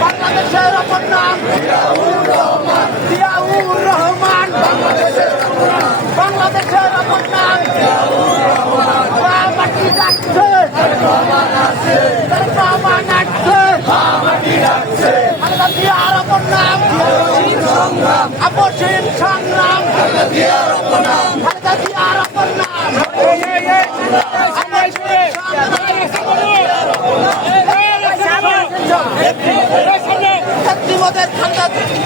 বাংলাদেশের অপর নাম জিয়াউর রহমান। বাংলাদেশের অপর নাম মাটি ডাকছে, রহমান আসছে। জিয়ার অপর নাম আপসীন সংগ্রাম।